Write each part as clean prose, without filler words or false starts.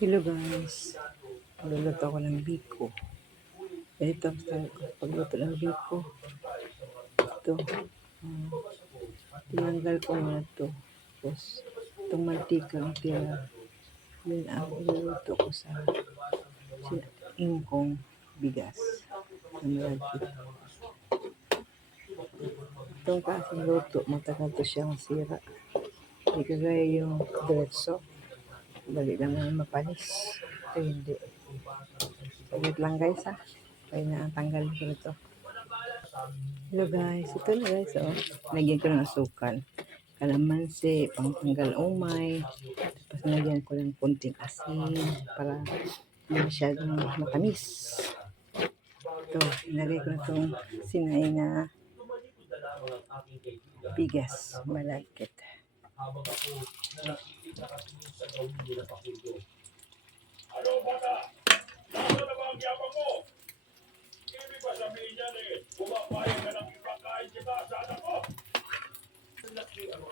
Hello guys, pagluluto ko ng biko. Ito ang style ko, pagluto ng biko. Ito, tinanggal ko na ito. Tapos, itong mantika ang tira. Yun ang iluluto ko sa ingkong bigas na malagkit. Itong klaseng luto, matagal to siya masira. Hindi kagaya yung diretso. Dali lang naman mapanis. Ito hindi. Saglit lang guys ha. Kaya na tanggalin ko ito. Hello guys, ito na guys oh. Lagyan ko ng asukal. Kalamansi, pangtanggal umay. Tapos lagyan ko ng konting asin para hindi masyadong matamis. Ito, nilagay ko na itong sinay na bigas, malagkit.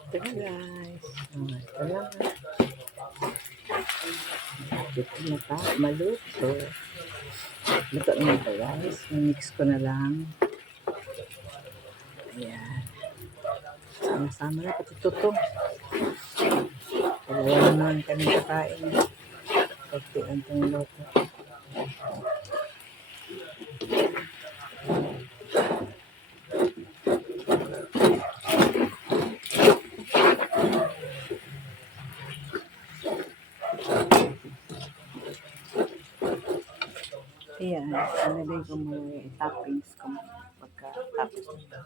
Ito na guys. Ito lang. Ito na pa. Maluto. Luto na ito guys. Mix ko na lang. Ayan. Sama-sama na patututo. Wala naman kami kakain. Pagti ang itong luto. Ayan, nalagay ko muna yung toppings ko pagkatapos nito.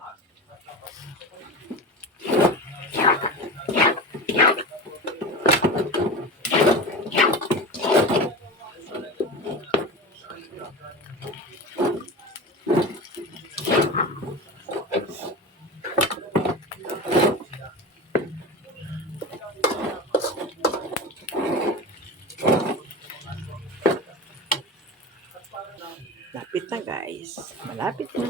Lapit na guys. Malapit na.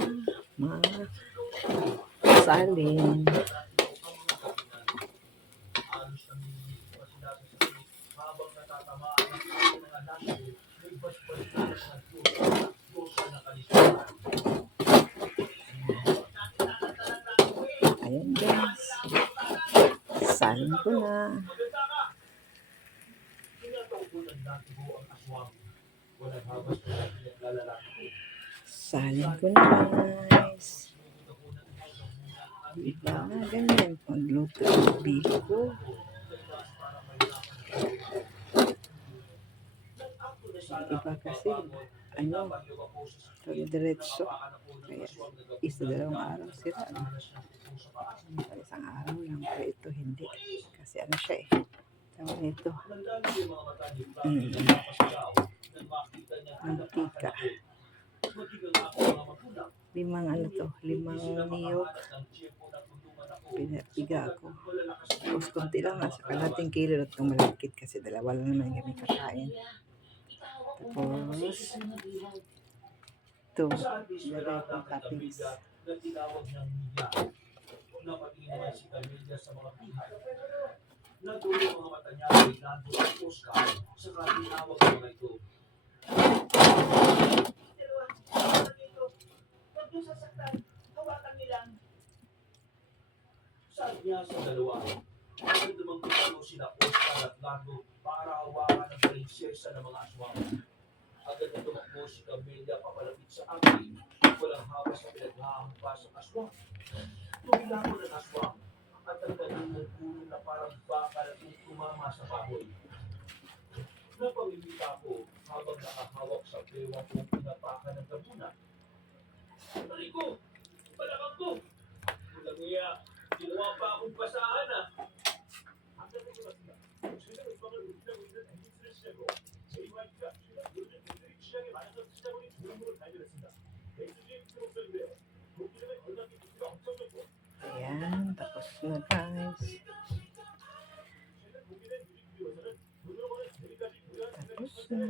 Masalin. Ayan guys. Salin ko na. Salin ko na guys. Diba? Ganyan. Pagluto ng biko. Iba kasi, diretso. Kaya, isa dalawang araw sila. Isang araw lang. Pero ito hindi. Kasi ano siya eh. Tawag nito. Mantika. Limang niyog. Pinapiga ako. Tapos konti lang. Nasa kalating kilo na itong malagkit kasi dalawa lang naman kami kakain. Tapos ito. Lagay ko toppings. Natuloy mga mata niya ay nandun ang Oscar sa katinawag ng mga ito. Huwag niyo sasaktan. Hawakan nilang. Sabi niya sa dalawa, nagdamang tutalo sila Oscar at Lando para hawakan ang prinsesa ng mga aswang. Agad na tumakbo si Camelia papalapit sa akin. Walang habas na pinaghahampas ang aswang. Tumilangon ang aswang at ang kanyang nagpulong na parang bakal at tumama sa baboy. Napangimita ako habang nakahawak sa bewang kong pinapakan ng tabunan. Aray ko! Palakang ko! Mula kuya, ginawa pa akong basahan ah! Ayan, tapos na guys. Tapos na.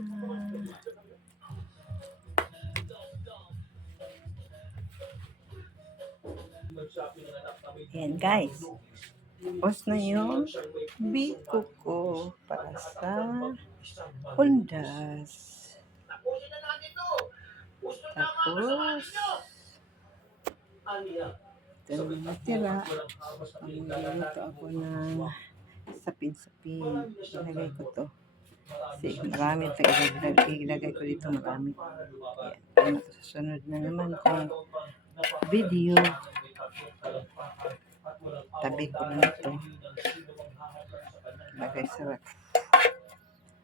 Ayan guys. Tapos na yung biko ko. Para sa undas. Tapos, ito na natira. Magluluto ako ng sapin-sapin. Ilagay ko to. Kasi marami ilagay ko dito marami. Ayan. Sa sunod na naman kong video. Tabi ko na ito. Ilagay sa ref.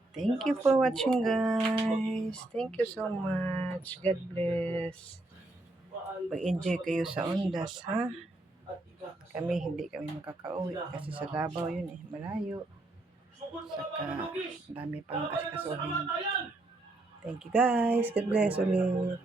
Thank you for watching, guys. Thank you so much. God bless. Mag-enjoy kayo sa Ondas, ha? Hindi kami makakauwi kasi sa Davao yun eh, malayo. Saka dami pang asikasuhin. Thank you, guys. God bless ulit.